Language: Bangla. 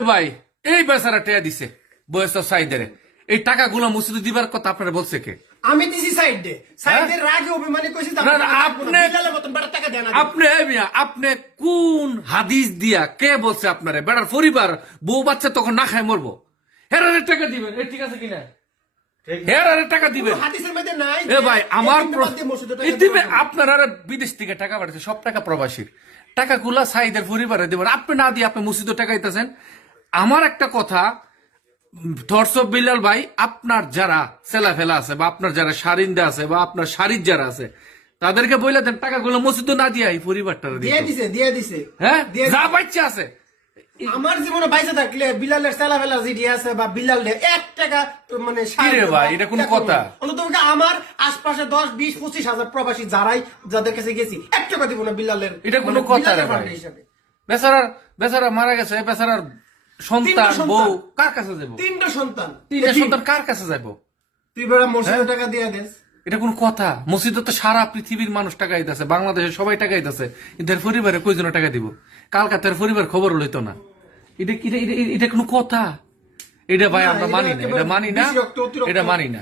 ভাই এই বেচারা টেয়া দিছে বয়স সাইদের এই টাকাগুলো মসজিদে দিবার কথা আপনারা বলছে কে? আমি দিছি সাইডে রাগে অভিমানী কইছি আপনি কোন হাদিস দিয়া কে বলছে আপনারে বেড়ার পরিবার বউ বাচ্চা তখন না খায় মরবো হেরারে টাকা দিবেন ঠিক আছে কিনা হেরারে টাকা দিবেন হাদিসের মধ্যে নাই এ ভাই আমার দিবে আপনারা বিদেশ থেকে টাকা পাঠাচ্ছে সব টাকা প্রবাসীর টাকাগুলা সাইদের পরিবারে দিবেন আপনি না দিয়ে আপনি মসজিদে টাকা দিতেছেন। আমার একটা কথা দর্শক বিলাল ভাই আপনার যারা সেলা ফেলা আছে বা আপনার যারা সারিন্দা আছে বা আপনার শাড়ির যারা আছে তাদেরকে বলে দেন টাকাগুলো মসজিদে না দিয়ে এই পরিবারটা দিয়ে দিছে হ্যাঁ যা বাচ্চা আছে আমার জীবনে বাইসে থাকলে বিলালের সেলা ফেলা যেটি আছে বা বিলাল 1 টাকা মানে ভাই এটা কোন কথা? অন্তত আমার আশপাশে 10-20-25 হাজার প্রবাসী যাদের কাছে গেছি 1 টাকা দিব না বিলালের। এটা কোন কথা রে ভাই? বেচারা মারা গেছে বেচারার সন্তান বউ কার কাছে যাবো? 3টা সন্তান কার কাছে যাবো? তুই বেড়া মসজিদে টাকা দিয়ে দেস এটা কোন কথা? মসজিদে তো সারা পৃথিবীর মানুষ টাকা দিতেছে বাংলাদেশের সবাই টাকা দিতেছে কিন্তু এর পরিবারে কয়জন টাকা দিব? কালকাতার পরিবার খবর লইতো না। এটা কোন কথা? এটা ভাই আমরা মানি না এটা মানি না।